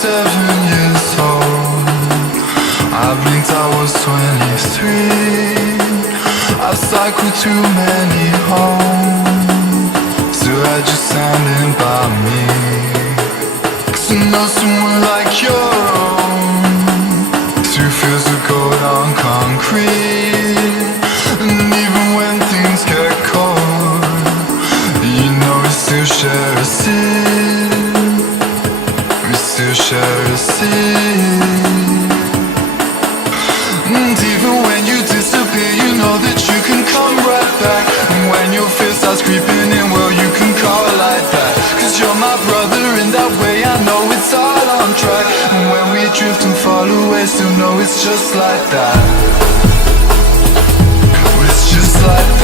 7 years old. I blinked, I was 23. I've cycled too many home, still had you standing by me. 'Cause I know someone like your own, through fields of gold on concrete. And even when things get cold, you know we still share a seat. We still share a seat. And even when you disappear, you know that you can come right back. And when your fear starts creeping in, well, you can call like that. 'Cause you're my brother in that way, I know it's all on track. And when we drift and fall away, still know it's just like that. Well, it's just like that.